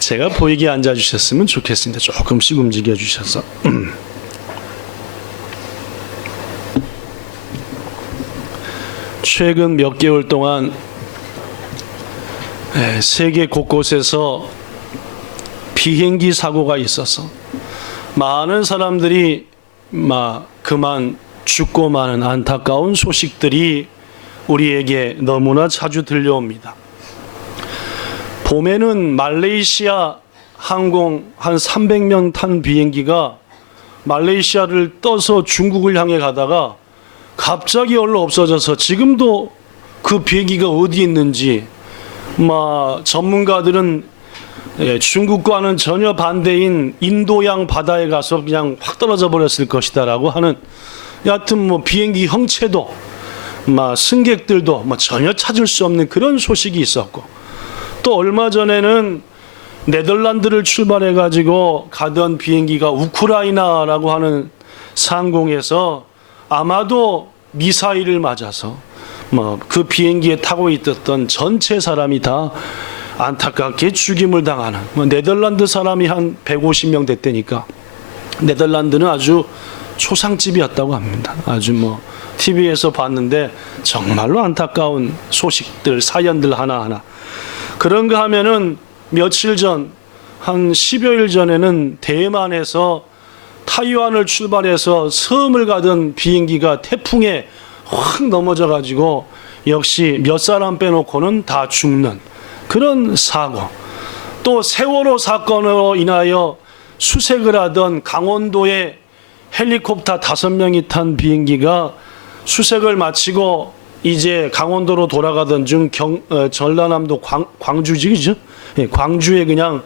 제가 보이게 앉아주셨으면 좋겠습니다. 조금씩 움직여 주셔서. 최근 몇 개월 동안 세계 곳곳에서 비행기 사고가 있어서 많은 사람들이 그만 죽고 마는 안타까운 소식들이 우리에게 너무나 자주 들려옵니다. 봄에는 말레이시아 항공 한 300명 탄 비행기가 말레이시아를 떠서 중국을 향해 가다가 갑자기 얼른 없어져서 지금도 그 비행기가 어디 있는지 전문가들은 중국과는 전혀 반대인 인도양 바다에 가서 그냥 확 떨어져 버렸을 것이다라고 하는, 여하튼 비행기 형체도 승객들도 전혀 찾을 수 없는 그런 소식이 있었고, 또 얼마 전에는 네덜란드를 출발해 가지고 가던 비행기가 우크라이나라고 하는 상공에서 아마도 미사일을 맞아서 그 비행기에 타고 있었던 전체 사람이 다 안타깝게 죽임을 당하는, 네덜란드 사람이 한 150명 됐다니까 네덜란드는 아주 초상집이었다고 합니다. 아주 TV에서 봤는데 정말로 안타까운 소식들, 사연들 하나하나. 그런가 하면은 며칠 전, 한 10여일 전에는 대만에서 타이완을 출발해서 섬을 가던 비행기가 태풍에 확 넘어져 가지고 역시 몇 사람 빼놓고는 다 죽는 그런 사고. 또 세월호 사건으로 인하여 수색을 하던 강원도의 헬리콥터 5명이 탄 비행기가 수색을 마치고 이제 강원도로 돌아가던 중 전라남도 광주지죠? 광주에 그냥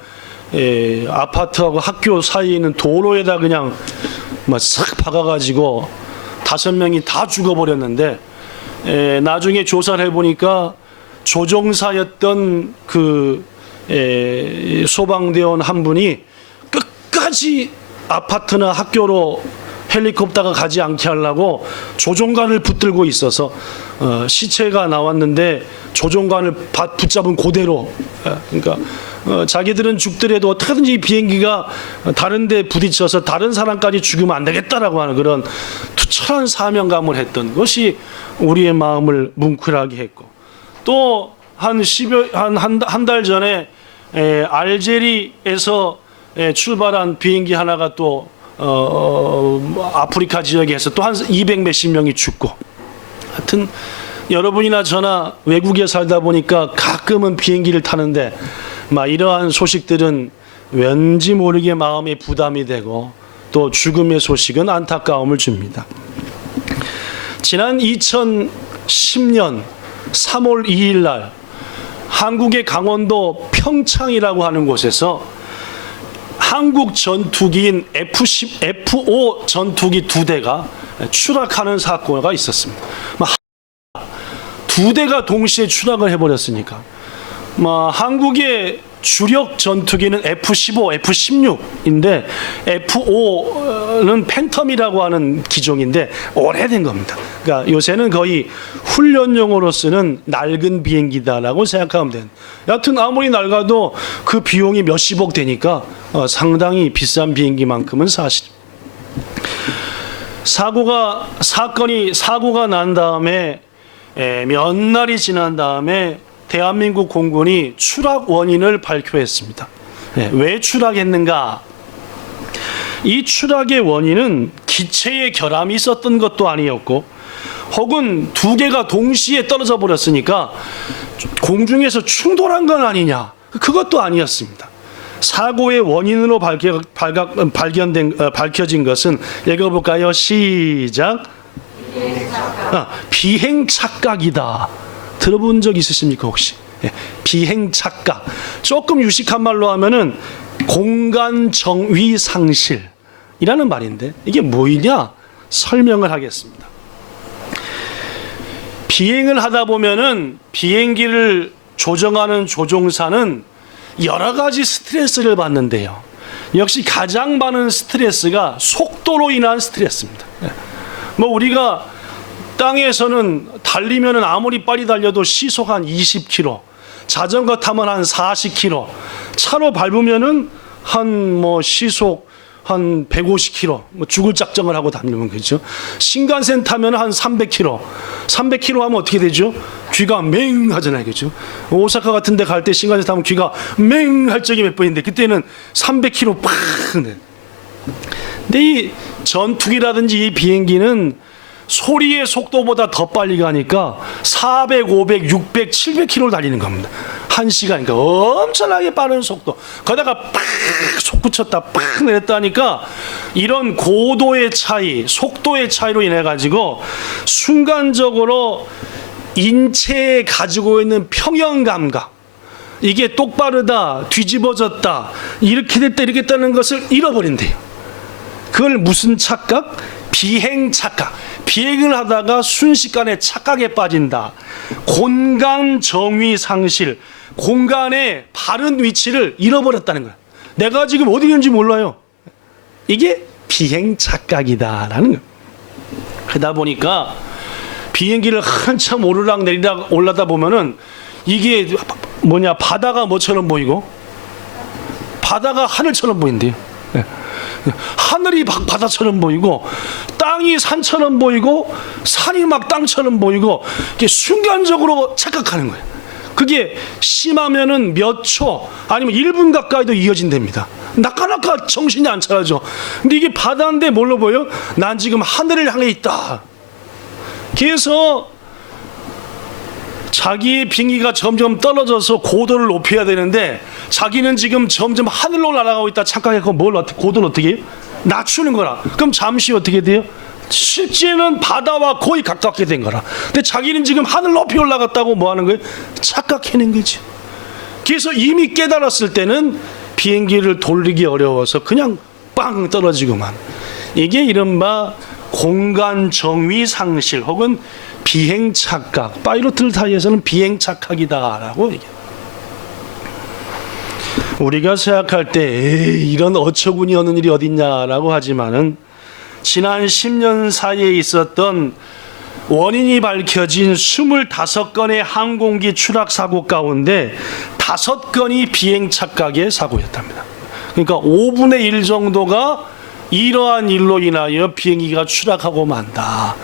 아파트하고 학교 사이에 있는 도로에다 그냥 싹 박아가지고 5명이 다 죽어버렸는데, 나중에 조사를 해보니까 조종사였던 그 소방대원 한 분이 끝까지 아파트나 학교로 헬리콥터가 가지 않게 하려고 조종관을 붙들고 있어서 시체가 나왔는데 조종관을 붙잡은 그대로, 그러니까 자기들은 죽더라도 어떻게든지 비행기가 다른 데 부딪혀서 다른 사람까지 죽이면 안 되겠다라고 하는 그런 투철한 사명감을 했던 것이 우리의 마음을 뭉클하게 했고, 또 한 달 전에 알제리에서 출발한 비행기 하나가 또 아프리카 지역에서 또 한 200 몇십 명이 죽고, 하여튼 여러분이나 저나 외국에 살다 보니까 가끔은 비행기를 타는데 이러한 소식들은 왠지 모르게 마음에 부담이 되고, 또 죽음의 소식은 안타까움을 줍니다. 지난 2010년 3월 2일 날 한국의 강원도 평창이라고 하는 곳에서 한국 전투기인 F-5 전투기 2대가 추락하는 사고가 있었습니다. 2대가 동시에 추락을 해버렸으니까 한국의 주력 전투기는 F-15, F-16인데 F-5는 팬텀이라고 하는 기종인데 오래된 겁니다. 그러니까 요새는 거의 훈련용으로 쓰는 낡은 비행기다라고 생각하면 돼요. 여하튼 아무리 낡아도 그 비용이 몇십억 되니까 상당히 비싼 비행기만큼은 사실. 사고가 난 다음에 몇 날이 지난 다음에 대한민국 공군이 추락 원인을 발표했습니다. 왜 추락했는가? 이 추락의 원인은 기체에 결함이 있었던 것도 아니었고, 혹은 2개가 동시에 떨어져 버렸으니까 공중에서 충돌한 건 아니냐? 그것도 아니었습니다. 사고의 원인으로 밝혀진 것은, 읽어볼까요? 시작. 비행 착각이다. 들어본 적 있으십니까 혹시? 비행 착각. 조금 유식한 말로 하면은 공간 정위 상실이라는 말인데 이게 뭐냐? 설명을 하겠습니다. 비행을 하다 보면은 비행기를 조정하는 조종사는 여러 가지 스트레스를 받는데요. 역시 가장 많은 스트레스가 속도로 인한 스트레스입니다. 우리가 땅에서는 달리면은 아무리 빨리 달려도 시속 한 20km, 자전거 타면 한 40km, 차로 밟으면은 한 뭐 시속 한 150km, 뭐 죽을 작정을 하고 다니면 그죠. 신간센 타면 한 300km, 300km 하면 어떻게 되죠? 귀가 맹 하잖아요, 그죠. 오사카 같은 데 갈 때 신간센 타면 귀가 맹 할 적이 몇 번인데 그때는 300km 팍. 근데 이 전투기라든지 이 비행기는 소리의 속도보다 더 빨리 가니까 400, 500, 600, 700km를 달리는 겁니다. 1시간이니까 엄청나게 빠른 속도. 거기다가 팍 솟구쳤다 팍 내렸다 하니까 이런 고도의 차이, 속도의 차이로 인해 가지고 순간적으로 인체에 가지고 있는 평형 감각, 이게 똑바르다, 뒤집어졌다, 이렇게 됐다, 이렇게 됐다는 것을 잃어버린대요. 그걸 무슨 착각? 비행 착각. 비행을 하다가 순식간에 착각에 빠진다. 공간 정의 상실, 공간의 바른 위치를 잃어버렸다는 거야. 내가 지금 어디 있는지 몰라요. 이게 비행 착각이다라는 거야. 그러다 보니까 비행기를 한참 오르락 내리락 올라다 보면은 이게 뭐냐, 바다가 뭐처럼 보이고 바다가 하늘처럼 보인대요. 하늘이 막 바다처럼 보이고 땅이 산처럼 보이고 산이 막 땅처럼 보이고 이게 순간적으로 착각하는 거예요. 그게 심하면은 몇 초 아니면 1분 가까이도 이어진답니다. 나까나까 정신이 안 차려져. 근데 이게 바다인데 뭘로 보여? 난 지금 하늘을 향해 있다. 그래서 자기의 비행기가 점점 떨어져서 고도를 높여야 되는데 자기는 지금 점점 하늘로 날아가고 있다 착각해서 고도를 어떻게 해요? 낮추는 거라. 그럼 잠시 어떻게 돼요? 실제는 바다와 거의 가깝게 된 거라. 근데 자기는 지금 하늘 높이 올라갔다고 뭐 하는 거예요? 착각해낸 거지. 그래서 이미 깨달았을 때는 비행기를 돌리기 어려워서 그냥 빵 떨어지고만. 이게 이른바 공간 정의 상실 혹은 비행 착각, 파이로트들 사이에서는 비행 착각이다라고 얘기해요. 우리가 생각할 때 에이, 이런 어처구니 없는 일이 어딨냐라고 하지만은 지난 10년 사이에 있었던 원인이 밝혀진 25건의 항공기 추락 사고 가운데 5건이 비행 착각의 사고였답니다. 그러니까 5분의 1 정도가 이러한 일로 인하여 비행기가 추락하고 만다.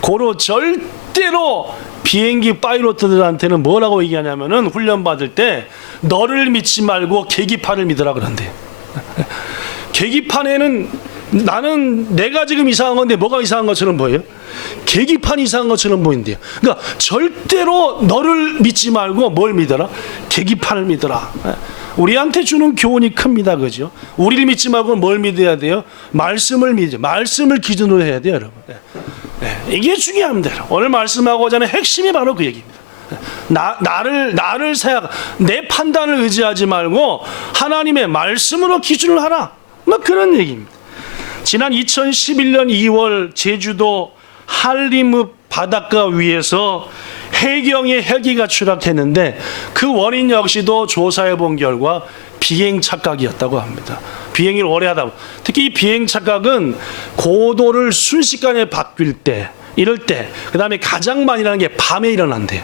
고로 절대로 비행기 파이로트들한테는 뭐라고 얘기하냐면은 훈련 받을 때 너를 믿지 말고 계기판을 믿으라 그런대요. 계기판에는 나는 내가 지금 이상한 건데 뭐가 이상한 것처럼 보여요? 계기판이 이상한 것처럼 보인대요. 그러니까 절대로 너를 믿지 말고 뭘 믿어라? 계기판을 믿어라. 우리한테 주는 교훈이 큽니다. 그죠? 우리를 믿지 말고 뭘 믿어야 돼요? 말씀을 믿어요. 말씀을 기준으로 해야 돼요, 여러분. 이게 중요합니다. 오늘 말씀하고자 하는 핵심이 바로 그 얘기입니다. 나를 생각, 내 판단을 의지하지 말고 하나님의 말씀으로 기준을 하라. 뭐 그런 얘기입니다. 지난 2011년 2월 제주도 한림읍 바닷가 위에서 해경의 헬기가 추락했는데 그 원인 역시도 조사해 본 결과 비행 착각이었다고 합니다. 비행을 오래 하다 보면 특히 이 비행 착각은 고도를 순식간에 바뀔 때, 이럴 때, 그 다음에 가장 많이 일어나는 게 밤에 일어난대요.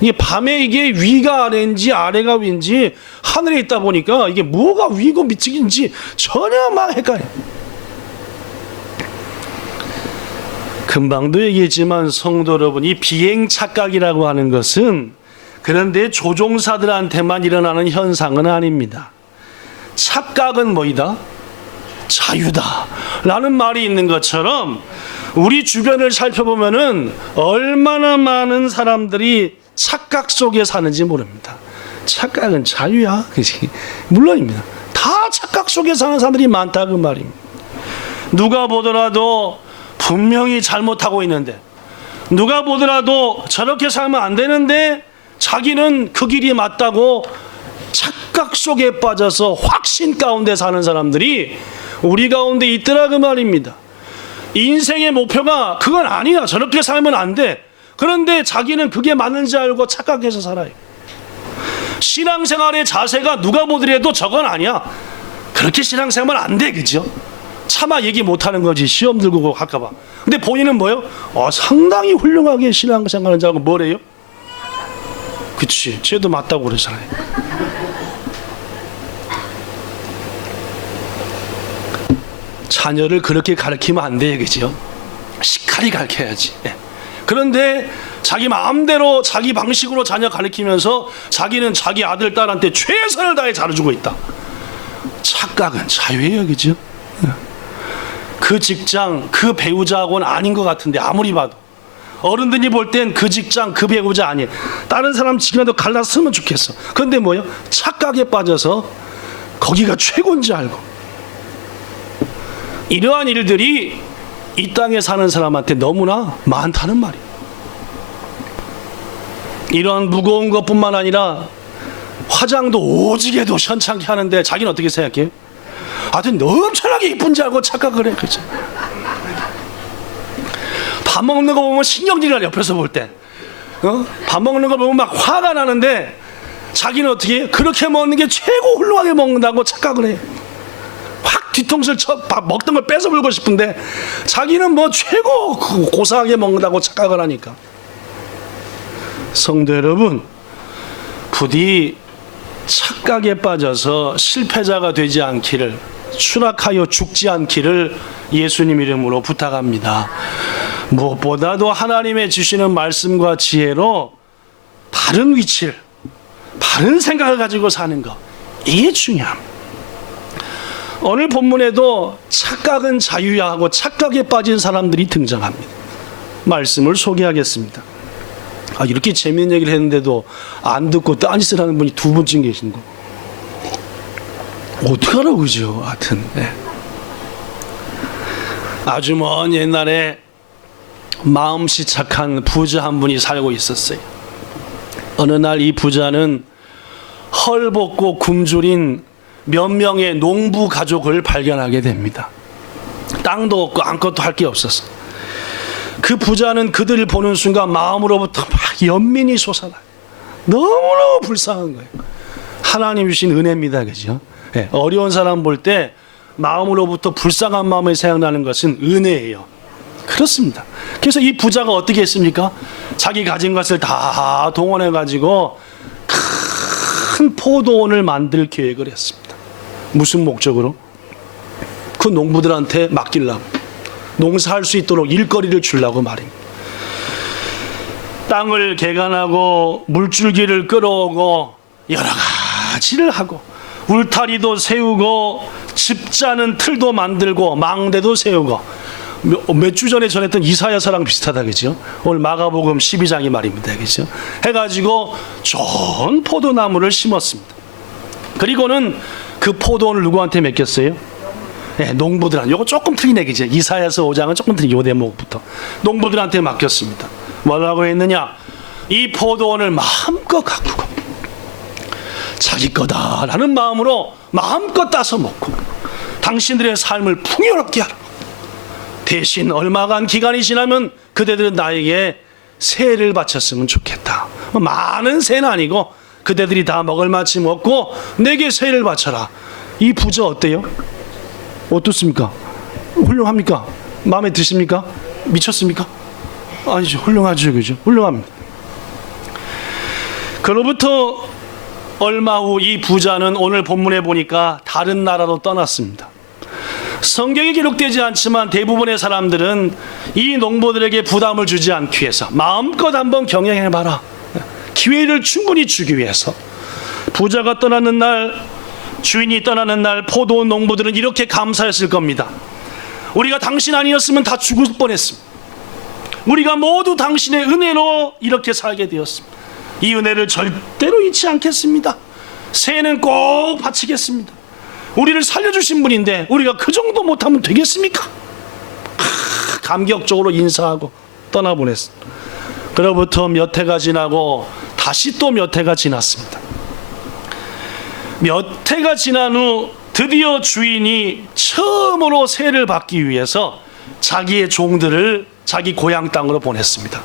이게 밤에 이게 위가 아래인지 아래가 위인지 하늘에 있다 보니까 이게 뭐가 위고 밑인지 전혀 막 헷갈려요. 금방도 얘기했지만 성도 여러분, 이 비행 착각이라고 하는 것은 그런데 조종사들한테만 일어나는 현상은 아닙니다. 착각은 뭐이다? 자유다 라는 말이 있는 것처럼 우리 주변을 살펴보면은 얼마나 많은 사람들이 착각 속에 사는지 모릅니다. 착각은 자유야. 그치? 물론입니다. 다 착각 속에 사는 사람들이 많다 그 말입니다. 누가 보더라도 분명히 잘못하고 있는데, 누가 보더라도 저렇게 살면 안 되는데 자기는 그 길이 맞다고 착각 속에 빠져서 확신 가운데 사는 사람들이 우리 가운데 있더라 그 말입니다. 인생의 목표가 그건 아니야. 저렇게 살면 안 돼. 그런데 자기는 그게 맞는지 알고 착각해서 살아요. 신앙생활의 자세가 누가 보더라도 저건 아니야. 그렇게 신앙생활 안 돼. 그죠? 차마 얘기 못하는 거지. 시험 들고 갈까봐. 근데 본인은 뭐요? 상당히 훌륭하게 신앙생활하는 자고 뭐래요? 그치, 쟤도 맞다고 그러잖아요. 자녀를 그렇게 가르치면 안 돼요, 그죠? 시칼이 가르쳐야지. 그런데 자기 마음대로 자기 방식으로 자녀 가르치면서 자기는 자기 아들 딸한테 최선을 다해 잘해주고 있다. 착각은 자유예요, 그죠? 그 직장 그 배우자하고는 아닌 것 같은데 아무리 봐도 어른들이 볼 땐 그 직장 그 배우자 아니에요. 다른 사람 지금이라도 갈랐으면 좋겠어. 그런데 뭐요? 착각에 빠져서 거기가 최고인지 알고. 이러한 일들이 이 땅에 사는 사람한테 너무나 많다는 말이에요. 이런 무거운 것뿐만 아니라 화장도 오지게도 현찮게 하는데 자기는 어떻게 생각해요? 하여튼 엄청나게 이쁜지 알고 착각을 해. 그렇죠? 밥 먹는 거 보면 신경질이 나, 옆에서 볼 때. 밥 먹는 거 보면 막 화가 나는데 자기는 어떻게 해요? 그렇게 먹는 게 최고 훌륭하게 먹는다고 착각을 해요. 확 뒤통수를 밥 먹던 걸 뺏어 물고 싶은데 자기는 뭐 최고 고상하게 먹는다고 착각을 하니까. 성도 여러분, 부디 착각에 빠져서 실패자가 되지 않기를, 추락하여 죽지 않기를 예수님 이름으로 부탁합니다. 무엇보다도 하나님의 주시는 말씀과 지혜로 바른 위치를, 바른 생각을 가지고 사는 것, 이게 중요합니다. 오늘 본문에도 착각은 자유야 하고 착각에 빠진 사람들이 등장합니다. 말씀을 소개하겠습니다. 이렇게 재미있는 얘기를 했는데도 안 듣고 딴짓을 하는 분이 두 분쯤 계신 거. 어떡하라고, 그죠? 하여튼, 네. 아주 먼 옛날에 마음씨 착한 부자 한 분이 살고 있었어요. 어느 날 이 부자는 헐벗고 굶주린 몇 명의 농부 가족을 발견하게 됩니다. 땅도 없고 아무것도 할 게 없었어. 그 부자는 그들을 보는 순간 마음으로부터 막 연민이 솟아나요. 너무너무 불쌍한 거예요. 하나님 주신 은혜입니다, 그죠? 네, 어려운 사람 볼 때 마음으로부터 불쌍한 마음이 생각나는 것은 은혜예요. 그렇습니다. 그래서 이 부자가 어떻게 했습니까? 자기 가진 것을 다 동원해 가지고 큰 포도원을 만들 계획을 했습니다. 무슨 목적으로? 그 농부들한테 맡기려고, 농사할 수 있도록 일거리를 주려고 말입니다. 땅을 개간하고 물줄기를 끌어오고 여러 가지를 하고 울타리도 세우고 집 자는 틀도 만들고 망대도 세우고, 몇 주 전에 전했던 이사야서랑 비슷하다, 그죠? 오늘 마가복음 12장이 말입니다, 그죠? 해가지고 좋은 포도나무를 심었습니다. 그리고는 그 포도원을 누구한테 맡겼어요? 네, 농부들한테. 요거 조금 틀린 얘기죠. 이사야서 5장은 조금 틀린 요 대목부터 농부들한테 맡겼습니다. 뭐라고 했느냐? 이 포도원을 마음껏 가꾸고 자기 거다라는 마음으로 마음껏 따서 먹고 당신들의 삶을 풍요롭게 하라. 대신 얼마간 기간이 지나면 그대들은 나에게 세를 바쳤으면 좋겠다. 많은 세는 아니고 그대들이 다 먹을 만치 먹고 내게 세를 바쳐라. 이 부자 어때요? 어떻습니까? 훌륭합니까? 마음에 드십니까? 미쳤습니까? 아니죠. 훌륭하죠, 그죠? 훌륭합니다. 그로부터 얼마 후 이 부자는 오늘 본문에 보니까 다른 나라로 떠났습니다. 성경에 기록되지 않지만 대부분의 사람들은 이 농부들에게 부담을 주지 않기 위해서 마음껏 한번 경영해봐라, 기회를 충분히 주기 위해서 부자가 떠나는 날, 주인이 떠나는 날 포도원 농부들은 이렇게 감사했을 겁니다. 우리가 당신 아니었으면 다 죽을 뻔했습니다. 우리가 모두 당신의 은혜로 이렇게 살게 되었습니다. 이 은혜를 절대로 잊지 않겠습니다. 새해는 꼭 바치겠습니다. 우리를 살려주신 분인데 우리가 그 정도 못하면 되겠습니까? 감격적으로 인사하고 떠나보냈습니다. 그로부터 몇 해가 지나고 다시 또 몇 해가 지났습니다. 몇 해가 지난 후 드디어 주인이 처음으로 세를 받기 위해서 자기의 종들을 자기 고향 땅으로 보냈습니다.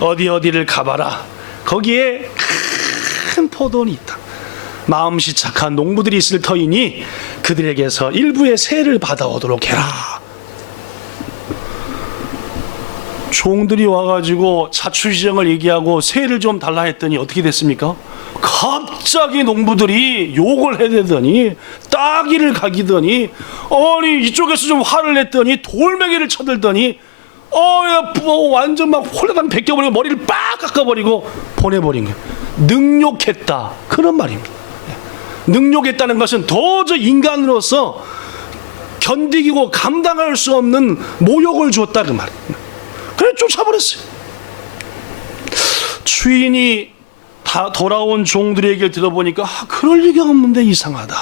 어디를 가봐라. 거기에 큰 포도원이 있다. 마음씨 착한 농부들이 있을 터이니 그들에게서 일부의 세를 받아오도록 해라. 종들이 와가지고 자초지종을 얘기하고 세를 좀 달라 했더니 어떻게 됐습니까? 갑자기 농부들이 욕을 해대더니 따귀를 가기더니 아니 이쪽에서 좀 화를 냈더니 돌멩이를 쳐들더니 완전 막 홀라당 벗겨버리고 머리를 빡 깎아버리고 보내버린 거예요. 능욕했다 그런 말입니다. 능욕했다는 것은 도저히 인간으로서 견디고 감당할 수 없는 모욕을 줬다 그 말입니다. 그래 쫓아버렸어요. 주인이 다 돌아온 종들의 얘기를 들어보니까 그럴 리가 없는데 이상하다.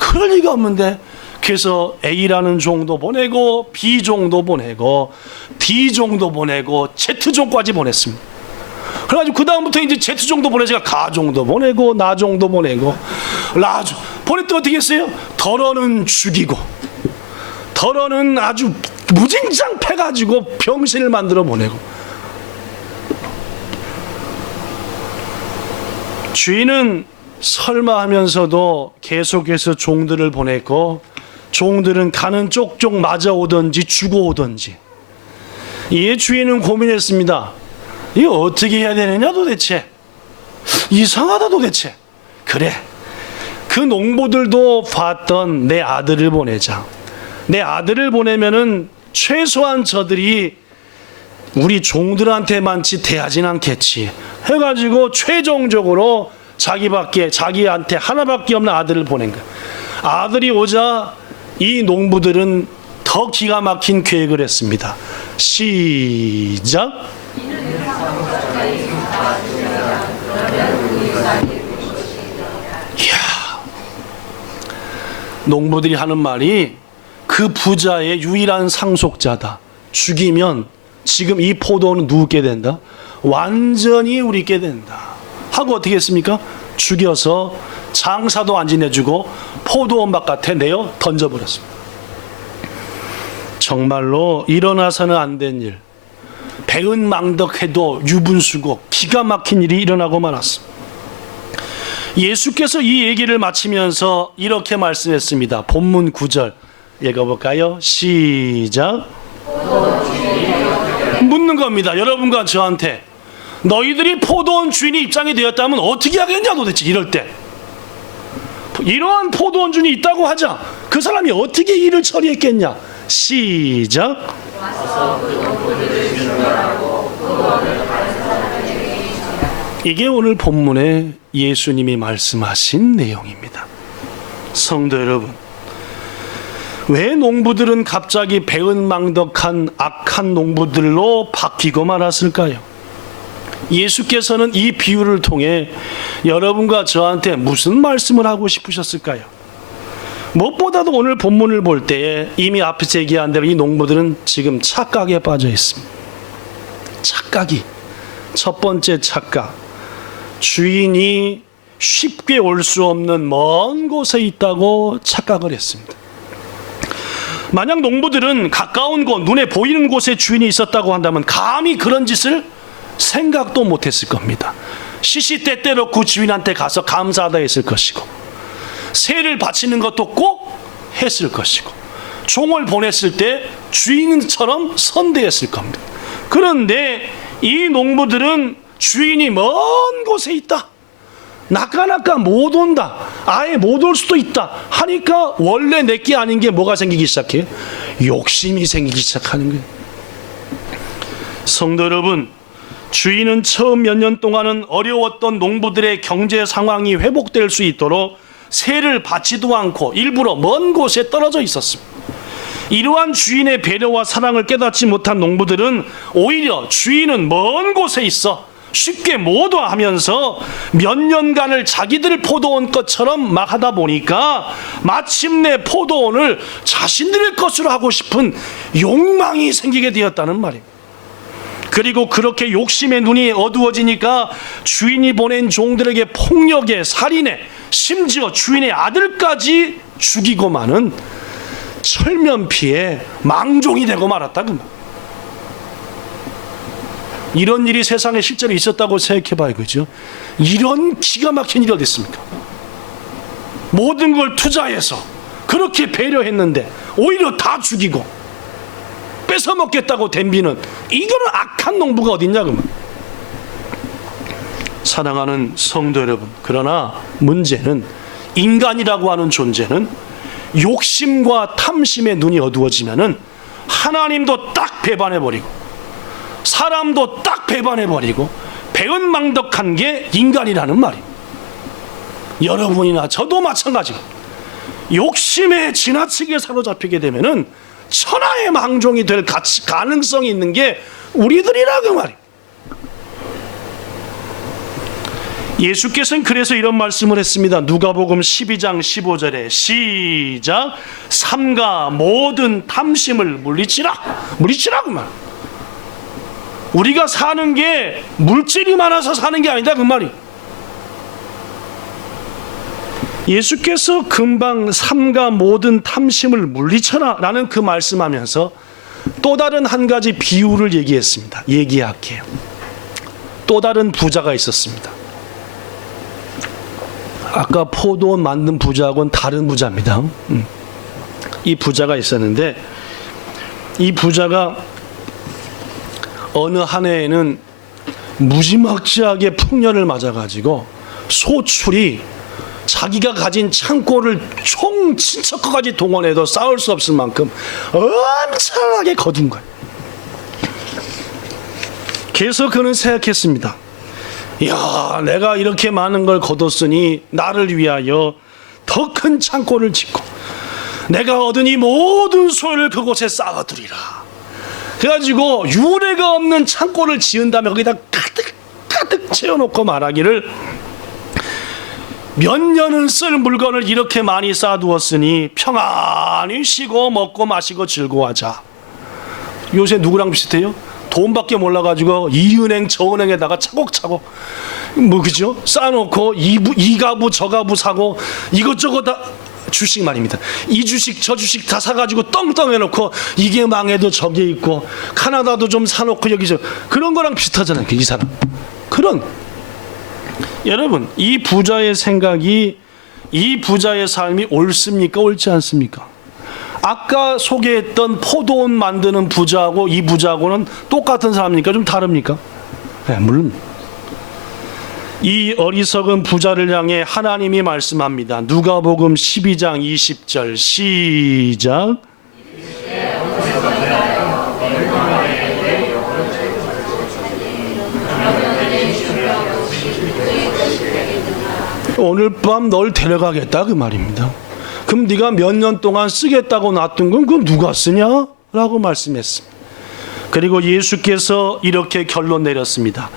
그럴 리가 없는데 그래서 A라는 종도 보내고 B종도 보내고 D종도 보내고 Z종까지 보냈습니다. 그래가지고 그 다음부터 이제 Z종도 보내니까 가종도 보내고 나종도 보내고 라종 보냈더니 어떻게 했어요? 덜어는 죽이고 덜어는 아주 무진장 패가지고 병신을 만들어 보내고 주인은 설마 하면서도 계속해서 종들을 보냈고 종들은 가는 쪽쪽 맞아오든지 죽어오든지 이에 주인은 고민했습니다. 이거 어떻게 해야 되느냐 도대체. 이상하다 도대체. 그래 그 농부들도 봤던 내 아들을 보내자. 내 아들을 보내면은 최소한 저들이 우리 종들한테만치 대하진 않겠지 해가지고 최종적으로 자기한테 하나밖에 없는 아들을 보낸 거야. 아들이 오자 이 농부들은 더 기가 막힌 계획을 했습니다. 시작. 이야, 농부들이 하는 말이 그 부자의 유일한 상속자다. 죽이면 지금 이 포도는 누구께 된다? 완전히 우리께 된다. 하고 어떻게 했습니까? 죽여서 장사도 안 지내주고 포도원 바깥에 내어 던져버렸습니다. 정말로 일어나서는 안 된 일, 배은망덕해도 유분수고 기가 막힌 일이 일어나고 말았습니다. 예수께서 이 얘기를 마치면서 이렇게 말씀했습니다. 본문 9절 읽어볼까요? 시작. 묻는 겁니다. 여러분과 저한테 너희들이 포도원 주인이 입장이 되었다면 어떻게 하겠냐 도대체. 이럴 때 이러한 포도원 주인이 있다고 하자. 그 사람이 어떻게 일을 처리했겠냐. 시작. 이게 오늘 본문에 예수님이 말씀하신 내용입니다. 성도 여러분, 왜 농부들은 갑자기 배은망덕한 악한 농부들로 바뀌고 말았을까요? 예수께서는 이 비유를 통해 여러분과 저한테 무슨 말씀을 하고 싶으셨을까요? 무엇보다도 오늘 본문을 볼 때에 이미 앞에서 얘기한 대로 이 농부들은 지금 착각에 빠져 있습니다. 착각이 첫 번째 착각, 주인이 쉽게 올 수 없는 먼 곳에 있다고 착각을 했습니다. 만약 농부들은 가까운 곳, 눈에 보이는 곳에 주인이 있었다고 한다면 감히 그런 짓을 생각도 못했을 겁니다. 시시때때 놓고 주인한테 가서 감사하다 했을 것이고, 세를 바치는 것도 꼭 했을 것이고, 종을 보냈을 때 주인처럼 선대했을 겁니다. 그런데 이 농부들은 주인이 먼 곳에 있다, 나까나까 못 온다, 아예 못 올 수도 있다 하니까 원래 내게 아닌 게 뭐가 생기기 시작해요? 욕심이 생기기 시작하는 거예요. 성도 여러분, 주인은 처음 몇 년 동안은 어려웠던 농부들의 경제 상황이 회복될 수 있도록 세를 바치도 않고 일부러 먼 곳에 떨어져 있었습니다. 이러한 주인의 배려와 사랑을 깨닫지 못한 농부들은 오히려 주인은 먼 곳에 있어 쉽게 못 와 하면서 몇 년간을 자기들 포도원 것처럼 막 하다 보니까 마침내 포도원을 자신들의 것으로 하고 싶은 욕망이 생기게 되었다는 말입니다. 그리고 그렇게 욕심의 눈이 어두워지니까 주인이 보낸 종들에게 폭력에 살인에 심지어 주인의 아들까지 죽이고 마는 철면피에 망종이 되고 말았다 그 말. 이런 일이 세상에 실제로 있었다고 생각해봐요, 그죠? 이런 기가 막힌 일이 어디 있습니까? 모든 걸 투자해서 그렇게 배려했는데 오히려 다 죽이고 뺏어 먹겠다고 덤비는 이거는 악한 농부가 어딨냐 그러면. 사랑하는 성도 여러분, 그러나 문제는 인간이라고 하는 존재는 욕심과 탐심의 눈이 어두워지면은 하나님도 딱 배반해버리고 사람도 딱 배반해버리고 배은망덕한 게 인간이라는 말이에요. 여러분이나 저도 마찬가지고 욕심에 지나치게 사로잡히게 되면은 천하의 망종이 될 가능성이 있는 게 우리들이라고 말이에요. 예수께서는 그래서 이런 말씀을 했습니다. 누가복음 12장 15절에 시작. 삼가 모든 탐심을 물리치라 그 말. 우리가 사는 게 물질이 많아서 사는 게 아니다 그 말이. 예수께서 금방 삼가 모든 탐심을 물리쳐라 라는 그 말씀하면서 또 다른 한 가지 비유를 얘기할게요. 또 다른 부자가 있었습니다. 아까 포도원 만든 부자하고는 다른 부자입니다. 이 부자가 있었는데 이 부자가 어느 한 해에는 무지막지하게 풍년을 맞아가지고 소출이 자기가 가진 창고를 총 친척까지 동원해도 쌓을 수 없을 만큼 엄청나게 거둔 거예요. 그래서 그는 생각했습니다. 야, 내가 이렇게 많은 걸 거뒀으니 나를 위하여 더 큰 창고를 짓고 내가 얻은 이 모든 소유를 그곳에 쌓아두리라. 그래가지고 유례가 없는 창고를 지은 다음에 거기다 가득 채워놓고 말하기를 몇 년은 쓸 물건을 이렇게 많이 쌓아두었으니 평안히 쉬고 먹고 마시고 즐거워하자. 요새 누구랑 비슷해요? 돈밖에 몰라가지고 이 은행 저 은행에다가 차곡차곡 그죠? 쌓아놓고 이 가부 저 가부 사고 이것저것 다 주식 말입니다. 이 주식 저 주식 다 사가지고 떵떵 해놓고 이게 망해도 저게 있고 카나다도 좀 사놓고 여기서 그런 거랑 비슷하잖아요. 이 사람. 그런 여러분, 이 부자의 생각이 이 부자의 삶이 옳습니까? 옳지 않습니까? 아까 소개했던 포도원 만드는 부자하고 이 부자하고는 똑같은 사람입니까? 좀 다릅니까? 네, 물론. 이 어리석은 부자를 향해 하나님이 말씀합니다. 누가복음 12장 20절 시작. 오늘 밤 널 데려가겠다 그 말입니다. 그럼 네가 몇 년 동안 쓰겠다고 놔둔 건 그럼 누가 쓰냐? 라고 말씀했습니다. 그리고 예수께서 이렇게 결론 내렸습니다.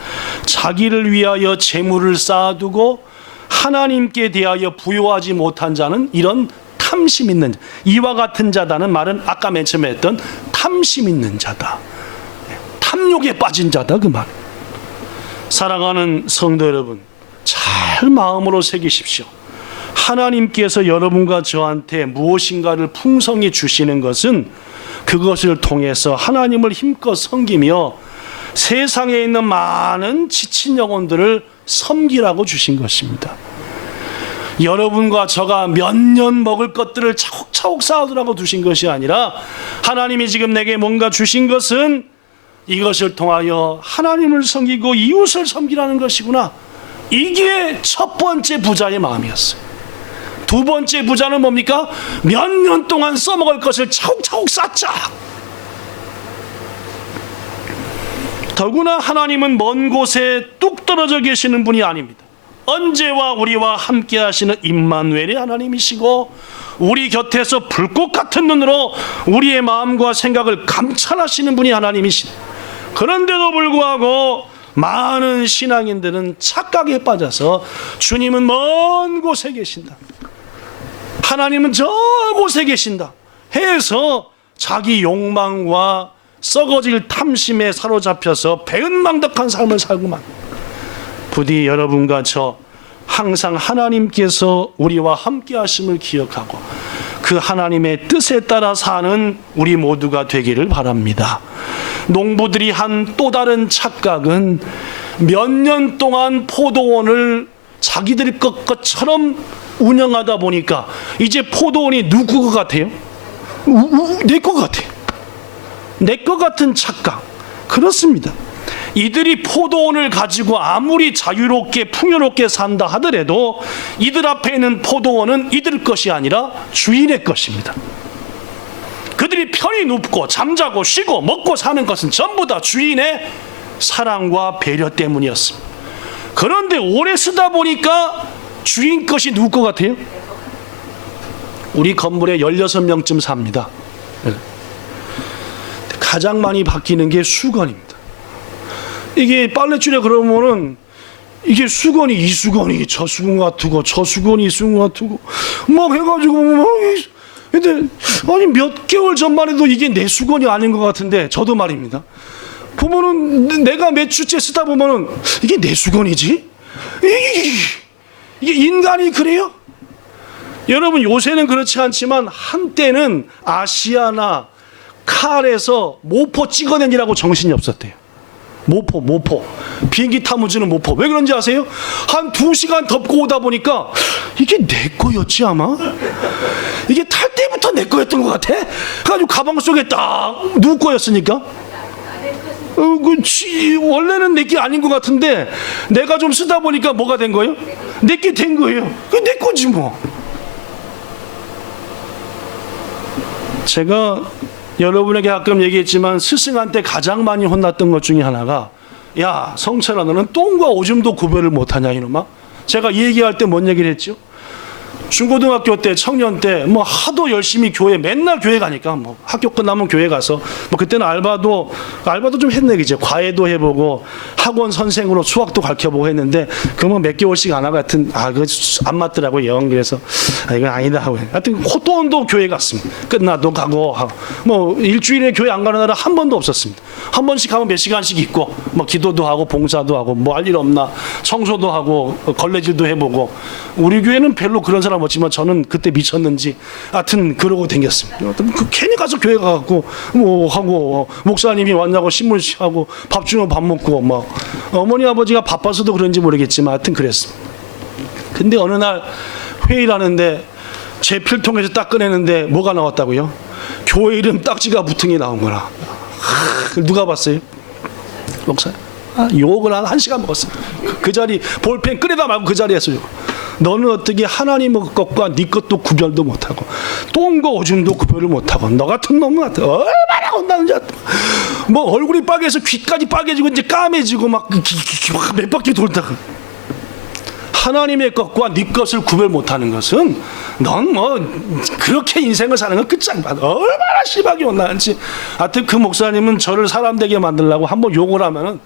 자기를 위하여 재물을 쌓아두고 하나님께 대하여 부요하지 못한 자는 이런 탐심 있는 자. 이와 같은 자다는 말은 아까 맨 처음에 했던 탐심 있는 자다. 탐욕에 빠진 자다 그 말. 사랑하는 성도 여러분, 잘 마음으로 새기십시오. 하나님께서 여러분과 저한테 무엇인가를 풍성히 주시는 것은 그것을 통해서 하나님을 힘껏 섬기며 세상에 있는 많은 지친 영혼들을 섬기라고 주신 것입니다. 여러분과 저가 몇 년 먹을 것들을 차곡차곡 쌓아두라고 두신 것이 아니라 하나님이 지금 내게 뭔가 주신 것은 이것을 통하여 하나님을 섬기고 이웃을 섬기라는 것이구나. 이게 첫 번째 부자의 마음이었어요. 두 번째 부자는 뭡니까? 몇 년 동안 써먹을 것을 차곡차곡 쌓자. 더구나 하나님은 먼 곳에 뚝 떨어져 계시는 분이 아닙니다. 언제와 우리와 함께 하시는 임마누엘의 하나님이시고 우리 곁에서 불꽃 같은 눈으로 우리의 마음과 생각을 감찰하시는 분이 하나님이시다. 그런데도 불구하고 많은 신앙인들은 착각에 빠져서 주님은 먼 곳에 계신다, 하나님은 저 곳에 계신다 해서 자기 욕망과 썩어질 탐심에 사로잡혀서 배은망덕한 삶을 살고만. 부디 여러분과 저 항상 하나님께서 우리와 함께 하심을 기억하고 그 하나님의 뜻에 따라 사는 우리 모두가 되기를 바랍니다. 농부들이 한 또 다른 착각은 몇 년 동안 포도원을 자기들 것처럼 운영하다 보니까 이제 포도원이 누구 것 같아요? 내 것 같아요. 내 것 같은 착각. 그렇습니다. 이들이 포도원을 가지고 아무리 자유롭게 풍요롭게 산다 하더라도 이들 앞에 있는 포도원은 이들 것이 아니라 주인의 것입니다. 그들이 편히 눕고 잠자고 쉬고 먹고 사는 것은 전부 다 주인의 사랑과 배려 때문이었습니다. 그런데 오래 쓰다 보니까 주인 것이 누구 것 같아요? 우리 건물에 16명쯤 삽니다. 가장 많이 바뀌는 게 수건입니다. 이게 빨래줄에 그러면은 이게 수건이 이 수건이 저 수건 같고 저 수건이 이 수건 같고 막 해가지고 막 근데 아니 몇 개월 전만 해도 이게 내 수건이 아닌 것 같은데 저도 말입니다. 보면은 내가 몇 주째 쓰다 보면은 이게 내 수건이지? 이게 인간이 그래요? 여러분 요새는 그렇지 않지만 한때는 아시아나 칼에서 모포 찍어내니라고 정신이 없었대요. 모포 비행기 타무지는 모포. 왜 그런지 아세요? 한 2시간 덮고 오다 보니까 이게 내 거였지 아마? 이게 탈 때부터 내 거였던 것 같아. 그래가지고 가방 속에 딱 누구 거였으니까 원래는 내게 아닌 것 같은데 내가 좀 쓰다 보니까 뭐가 된 거예요? 내게 된 거예요. 내 거지 뭐. 제가 여러분에게 가끔 얘기했지만 스승한테 가장 많이 혼났던 것 중에 하나가 야 성철아 너는 똥과 오줌도 구별을 못하냐 이놈아. 제가 이 얘기할 때 뭔 얘기를 했죠? 중고등학교 때 청년 때 뭐 하도 열심히 교회 맨날 교회 가니까 뭐 학교 끝나면 교회 가서 뭐 그때는 알바도 좀 했네 그죠. 과외도 해보고 학원 선생으로 수학도 가르쳐보고 했는데 그러면 몇 개월씩 안 하고 하여튼 그거 안 맞더라고요 영. 그래서 이건 아니다 하고 하여튼 호돈도 교회 갔습니다. 끝나도 가고 하고 뭐 일주일에 교회 안 가는 날은 한 번도 없었습니다. 한 번씩 하면 몇 시간씩 있고 뭐 기도도 하고 봉사도 하고 뭐 할 일 없나 청소도 하고 걸레질도 해보고 우리 교회는 별로 그런 사람 없지만 저는 그때 미쳤는지 하여튼 그러고 댕겼습니다. 괜히 가서 교회 가갖고 뭐 하고 목사님이 왔냐고 신문하고 밥 주면 밥 먹고 막 어머니 아버지가 바빠서도 그런지 모르겠지만 하여튼 그랬습니다. 근데 어느 날 회의를 하는데 제 필통에서 딱 꺼내는데 뭐가 나왔다고요? 교회 이름 딱지가 붙은 게 나온 거라. 누가 봤어요? 목사님. 욕을 한 1시간 먹었어요. 그 자리 볼펜 끄내다 말고 그 자리에서 너는 어떻게 하나님의 것과 네 것도 구별도 못하고 똥과 오줌도 구별을 못하고 너 같은 놈은 얼마나 혼나는지 뭐 얼굴이 빨개서 귀까지 빨개지고 이제 까매지고 막 몇 바퀴 돌다가 하나님의 것과 네 것을 구별 못하는 것은 넌 뭐 그렇게 인생을 사는 건 끝장봐. 얼마나 심하게 혼나는지. 하여튼 그 목사님은 저를 사람 되게 만들려고 한번 욕을 하면은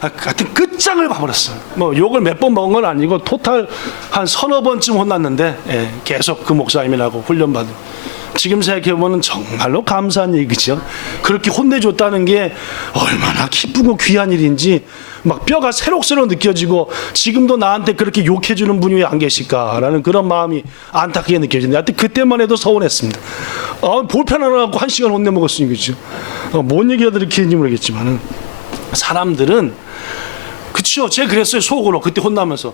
하여튼 끝장을 봐버렸어요. 뭐 욕을 몇 번 먹은 건 아니고 토탈 한 3-4번쯤 혼났는데 계속 그 목사님이라고 훈련받은. 지금 생각해보면 정말로 감사한 얘기죠. 그렇게 혼내줬다는 게 얼마나 기쁘고 귀한 일인지 막 뼈가 새록새록 느껴지고 지금도 나한테 그렇게 욕해주는 분이 왜 안 계실까라는 그런 마음이 안타깝게 느껴지는데 하여튼 그때만 해도 서운했습니다. 볼펜 하나 갖고 1시간 혼내 먹었으니 그죠. 뭔 얘기가 그렇게 했는지 모르겠지만은 사람들은 그쵸. 제가 그랬어요. 속으로 그때 혼나면서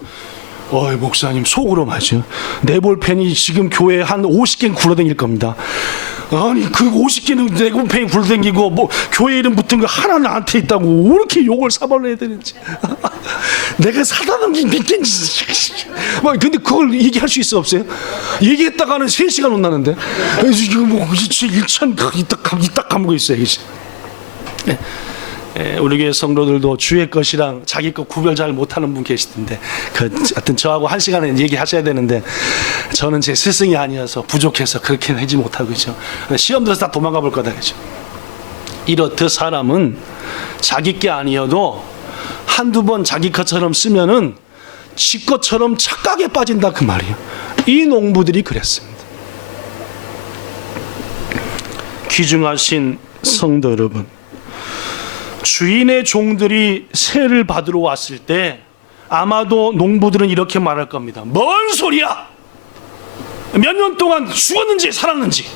목사님 속으로 맞아요. 내 볼펜이 지금 교회에 한 50개는 굴러다닐 겁니다. 아니 그 50개는 내 볼펜이 굴러다니고 뭐 교회 이름 붙은 거 하나 나한테 있다고 왜 이렇게 욕을 사발로 해야 되는지. 내가 사다 놓은 게 몇 개인지. 근데 그걸 얘기할 수 있어 없어요? 얘기했다가는 3시간 혼나는데 지금 뭐 일천 이따 까먹고 있어요. 네. 우리 교회 성도들도 주의 것이랑 자기 것 구별 잘 못하는 분 계시던데 하여튼 저하고 1시간은 얘기하셔야 되는데 저는 제 스승이 아니어서 부족해서 그렇게 하지 못하고 있죠. 시험 들어서 다 도망가 볼 거다 그죠. 이렇듯 사람은 자기 게 아니어도 한두 번 자기 것처럼 쓰면은 지 것처럼 착각에 빠진다 그 말이에요. 이 농부들이 그랬습니다. 귀중하신 성도 여러분, 주인의 종들이 세를 받으러 왔을 때 아마도 농부들은 이렇게 말할 겁니다. 뭔 소리야? 몇 년 동안 죽었는지 살았는지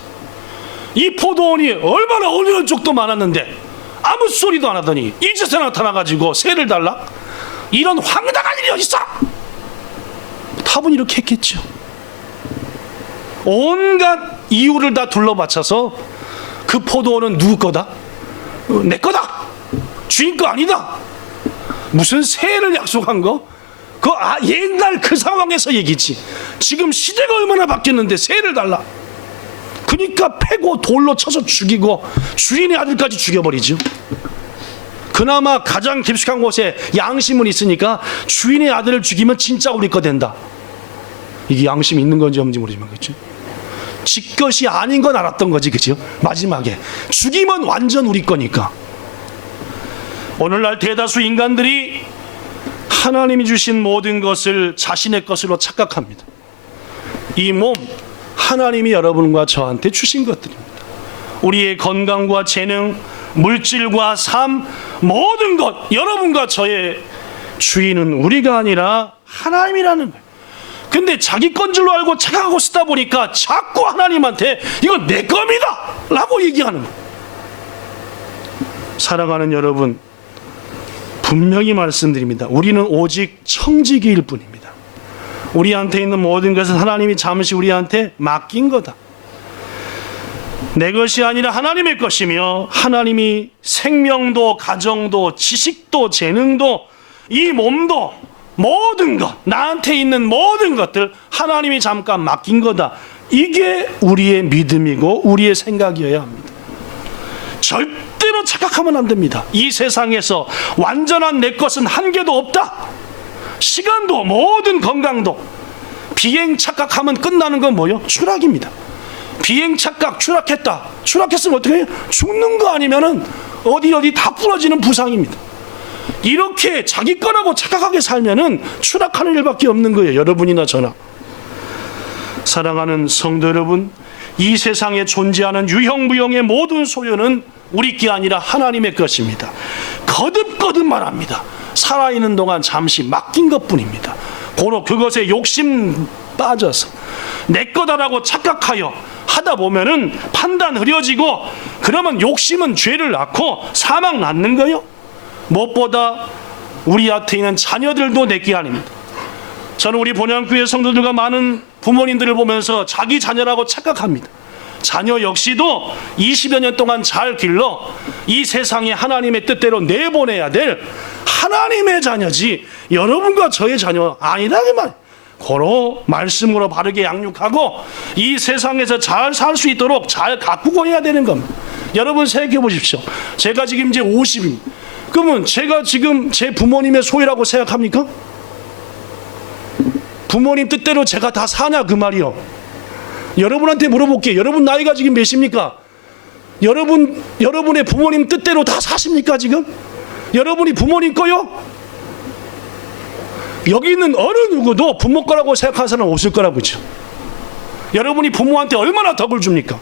이 포도원이 얼마나 어려운 적도 많았는데 아무 소리도 안 하더니 이제서 나타나가지고 세를 달라? 이런 황당한 일이 어딨어? 답은 이렇게 했겠죠. 온갖 이유를 다 둘러바쳐서 그 포도원은 누구 거다? 내 거다. 주인 거 아니다. 무슨 세를 약속한 거? 옛날 그 상황에서 얘기지. 지금 시대가 얼마나 바뀌었는데 세를 달라. 그러니까 패고 돌로 쳐서 죽이고 주인의 아들까지 죽여버리죠. 그나마 가장 깊숙한 곳에 양심은 있으니까 주인의 아들을 죽이면 진짜 우리 거 된다. 이게 양심이 있는 건지 없는지 모르지만 그렇죠. 지 것이 아닌 건 알았던 거지, 그죠? 마지막에 죽이면 완전 우리 거니까. 오늘날 대다수 인간들이 하나님이 주신 모든 것을 자신의 것으로 착각합니다. 이 몸 하나님이 여러분과 저한테 주신 것들입니다. 우리의 건강과 재능, 물질과 삶, 모든 것, 여러분과 저의 주인은 우리가 아니라 하나님이라는 거예요. 근데 자기 건 줄로 알고 착각하고 쓰다 보니까 자꾸 하나님한테 이건 내 겁니다 라고 얘기하는 거예요. 사랑하는 여러분, 분명히 말씀드립니다. 우리는 오직 청지기일 뿐입니다. 우리한테 있는 모든 것은 하나님이 잠시 우리한테 맡긴 거다. 내 것이 아니라 하나님의 것이며, 하나님이 생명도 가정도 지식도 재능도 이 몸도 모든 것, 나한테 있는 모든 것들 하나님이 잠깐 맡긴 거다. 이게 우리의 믿음이고 우리의 생각이어야 합니다. 절대로 착각하면 안 됩니다. 이 세상에서 완전한 내 것은 한 개도 없다. 시간도 모든 건강도. 비행 착각하면 끝나는 건 뭐예요? 추락입니다. 비행 착각, 추락했다. 추락했으면 어떻게 해요? 죽는 거 아니면은 어디 다 부러지는 부상입니다. 이렇게 자기 거라고 착각하게 살면은 추락하는 일밖에 없는 거예요. 여러분이나 저나. 사랑하는 성도 여러분, 이 세상에 존재하는 유형무형의 모든 소유는 우리 게 아니라 하나님의 것입니다. 거듭거듭 말합니다. 살아있는 동안 잠시 맡긴 것뿐입니다. 고로 그것에 욕심 빠져서 내 거다라고 착각하여 하다 보면은 판단 흐려지고, 그러면 욕심은 죄를 낳고 사망 낳는 거예요. 무엇보다 우리한테 있는 자녀들도 내 게 아닙니다. 저는 우리 본향교회 성도들과 많은 부모님들을 보면서 자기 자녀라고 착각합니다. 자녀 역시도 20여 년 동안 잘 길러 이 세상에 하나님의 뜻대로 내보내야 될 하나님의 자녀지 여러분과 저의 자녀 아니라 그 말. 고로 말씀으로 바르게 양육하고 이 세상에서 잘 살 수 있도록 잘 가꾸고 해야 되는 겁니다. 여러분 생각해 보십시오. 제가 지금 이제 50입니다. 그러면 제가 지금 제 부모님의 소유라고 생각합니까? 부모님 뜻대로 제가 다 사냐 그 말이요. 여러분한테 물어볼게요. 여러분 나이가 지금 몇입니까? 여러분의 부모님 뜻대로 다 사십니까 지금? 여러분이 부모님 거요? 여기 있는 어느 누구도 부모 거라고 생각하는 사람 없을 거라고 그죠? 여러분이 부모한테 얼마나 덕을 줍니까?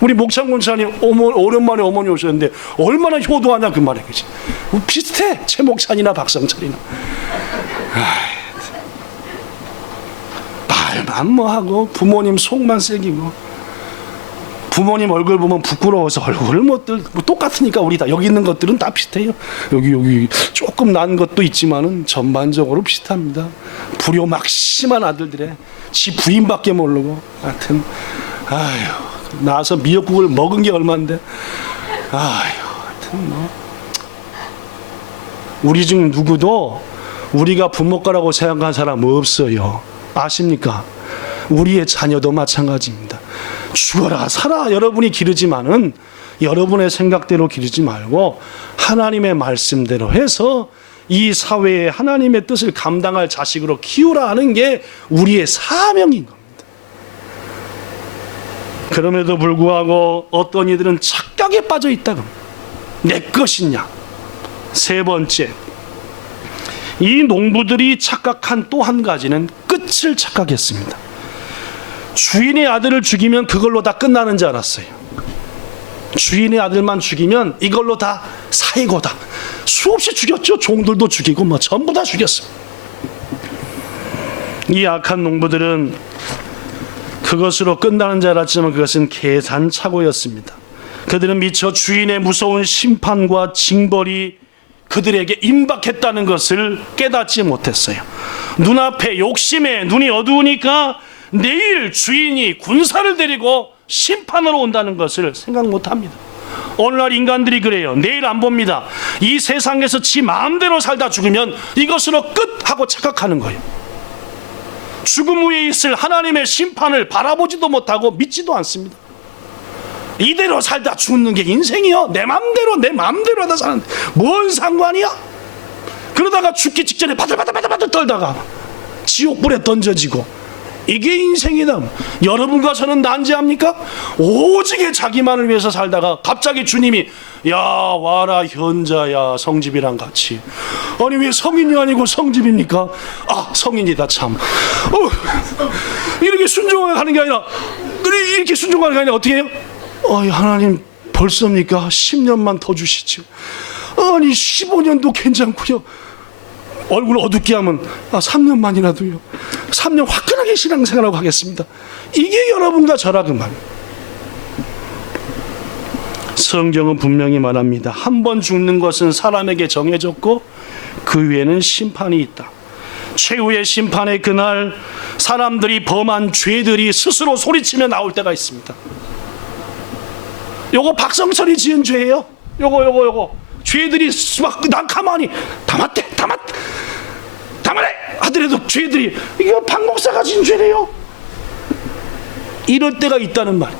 우리 목창군사님 오랜만에 어머니 오셨는데 얼마나 효도하냐 그 말이에요. 그치? 비슷해. 최 목찬이나 박성철이나. 말만 뭐하고 부모님 속만 새기고, 부모님 얼굴 보면 부끄러워서 얼굴을 뭐 똑같으니까 우리 다 여기 있는 것들은 다 비슷해요. 여기 조금 난 것도 있지만은 전반적으로 비슷합니다. 불효막심한 아들들의 지 부인밖에 모르고, 하여튼 아휴 나와서 미역국을 먹은 게 얼만데, 하여튼 뭐 우리 중 누구도 우리가 부모 거라고 생각한 사람 없어요. 아십니까? 우리의 자녀도 마찬가지입니다. 죽어라 살아 여러분이 기르지만은 여러분의 생각대로 기르지 말고 하나님의 말씀대로 해서 이 사회에 하나님의 뜻을 감당할 자식으로 키우라 하는 게 우리의 사명인 겁니다. 그럼에도 불구하고 어떤 이들은 착각에 빠져 있다고. 내 것이냐. 세 번째, 이 농부들이 착각한 또 한 가지는 끝을 착각했습니다. 주인의 아들을 죽이면 그걸로 다 끝나는 줄 알았어요. 주인의 아들만 죽이면 이걸로 다 사이고다. 수없이 죽였죠. 종들도 죽이고 뭐 전부 다 죽였어요. 이 악한 농부들은 그것으로 끝나는 줄 알았지만 그것은 계산착오였습니다. 그들은 미처 주인의 무서운 심판과 징벌이 그들에게 임박했다는 것을 깨닫지 못했어요. 눈앞에 욕심에 눈이 어두우니까 내일 주인이 군사를 데리고 심판으로 온다는 것을 생각 못합니다. 오늘날 인간들이 그래요. 내일 안 봅니다. 이 세상에서 지 마음대로 살다 죽으면 이것으로 끝하고 착각하는 거예요. 죽음 후에 있을 하나님의 심판을 바라보지도 못하고 믿지도 않습니다. 이대로 살다 죽는 게 인생이요? 내 마음대로 하다 사는데 뭔 상관이야? 그러다가 죽기 직전에 바들바들 떨다가 지옥불에 던져지고, 이게 인생이다. 여러분과 저는 난제합니까? 오직에 자기만을 위해서 살다가 갑자기 주님이 야 와라 현자야 성집이랑 같이. 아니 왜 성인이 아니고 성집입니까? 아 성인이다 참. 이렇게 순종하게 하는 게 아니라, 이렇게 순종하는 게 아니라 어떻게 해요? 하나님 벌써입니까? 10년만 더 주시죠. 아니 15년도 괜찮고요. 얼굴 어둡게 하면 3년만이라도요. 3년 화끈하게 신앙생활하고 하겠습니다. 이게 여러분과 저라 그 말. 성경은 분명히 말합니다. 한 번 죽는 것은 사람에게 정해졌고 그 위에는 심판이 있다. 최후의 심판의 그날 사람들이 범한 죄들이 스스로 소리치며 나올 때가 있습니다. 요거 박성철이 지은 죄예요. 요거 죄들이 막 난 가만히 담았대 담아내 하더라도 죄들이 이거 박 목사가 지은 죄래요. 이럴 때가 있다는 말.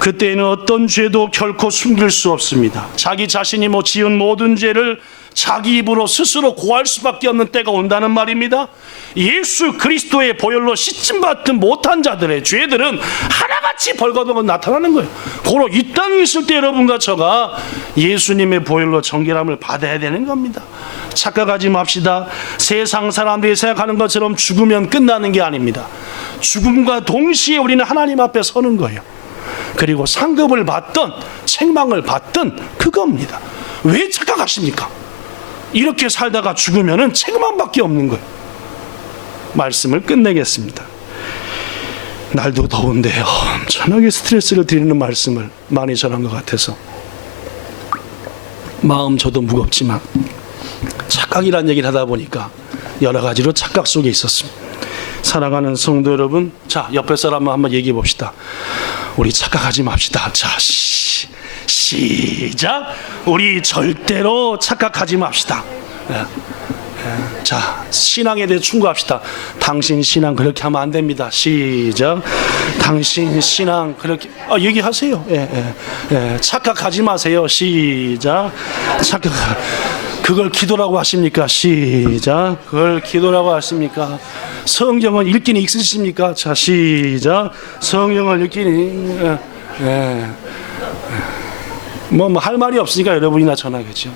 그때에는 어떤 죄도 결코 숨길 수 없습니다. 자기 자신이 지은 모든 죄를 자기 입으로 스스로 고할 수밖에 없는 때가 온다는 말입니다. 예수 그리스도의 보혈로 씻음받지 못한 자들의 죄들은 하나같이 벌거벗어 나타나는 거예요. 고로 이 땅에 있을 때 여러분과 저가 예수님의 보혈로 정결함을 받아야 되는 겁니다. 착각하지 맙시다. 세상 사람들이 생각하는 것처럼 죽으면 끝나는 게 아닙니다. 죽음과 동시에 우리는 하나님 앞에 서는 거예요. 그리고 상급을 받든 책망을 받든 그겁니다. 왜 착각하십니까? 이렇게 살다가 죽으면 책망밖에 없는 거예요. 말씀을 끝내겠습니다. 날도 더운데요, 엄청나게 스트레스를 드리는 말씀을 많이 전한 것 같아서 마음 저도 무겁지만 착각이라는 얘기를 하다 보니까 여러 가지로 착각 속에 있었습니다. 사랑하는 성도 여러분, 자 옆에 사람 한번 얘기해 봅시다. 우리 착각하지 맙시다. 자 시작. 우리 절대로 착각하지 맙시다. 자 신앙에 대해 충고합시다. 당신 신앙 그렇게 하면 안 됩니다. 시작. 당신 신앙 그렇게 얘기하세요. 착각하지 마세요. 시작. 착각. 그걸 기도라고 하십니까? 시작. 그걸 기도라고 하십니까? 성경은 읽긴 읽으십니까? 자 시작. 성경을 읽긴 할 말이 없으니까 여러분이나 전하겠죠.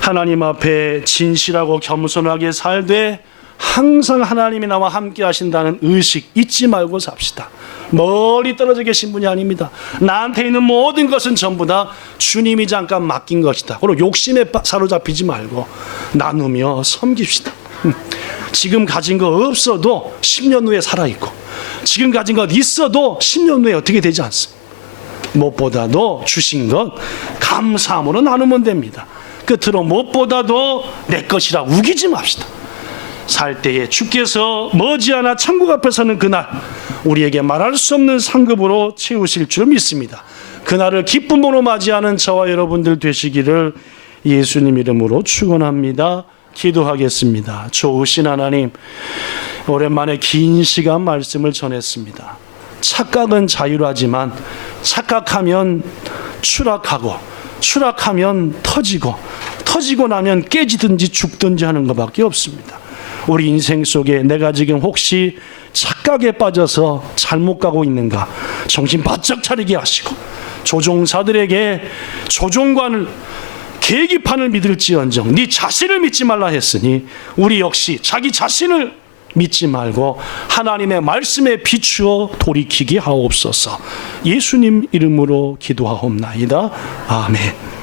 하나님 앞에 진실하고 겸손하게 살되 항상 하나님이 나와 함께 하신다는 의식 잊지 말고 삽시다. 멀리 떨어져 계신 분이 아닙니다. 나한테 있는 모든 것은 전부 다 주님이 잠깐 맡긴 것이다. 그리고 욕심에 사로잡히지 말고 나누며 섬깁시다. 지금 가진 거 없어도 10년 후에 살아있고, 지금 가진 것 있어도 10년 후에 어떻게 되지 않습니다. 무엇보다도 주신 것 감사함으로 나누면 됩니다. 끝으로 무엇보다도 내 것이라 우기지 맙시다. 살 때에 주께서 머지않아 천국 앞에 서는 그날 우리에게 말할 수 없는 상급으로 채우실 줄 믿습니다. 그날을 기쁨으로 맞이하는 저와 여러분들 되시기를 예수님 이름으로 축원합니다. 기도하겠습니다. 좋으신 하나님, 오랜만에 긴 시간 말씀을 전했습니다. 착각은 자유하지만 착각하면 추락하고, 추락하면 터지고 나면 깨지든지 죽든지 하는 것밖에 없습니다. 우리 인생 속에 내가 지금 혹시 착각에 빠져서 잘못 가고 있는가 정신 바짝 차리게 하시고, 조종사들에게 조종관을 계기판을 믿을지언정 네 자신을 믿지 말라 했으니 우리 역시 자기 자신을 믿지 말고 하나님의 말씀에 비추어 돌이키게 하옵소서. 예수님 이름으로 기도하옵나이다. 아멘.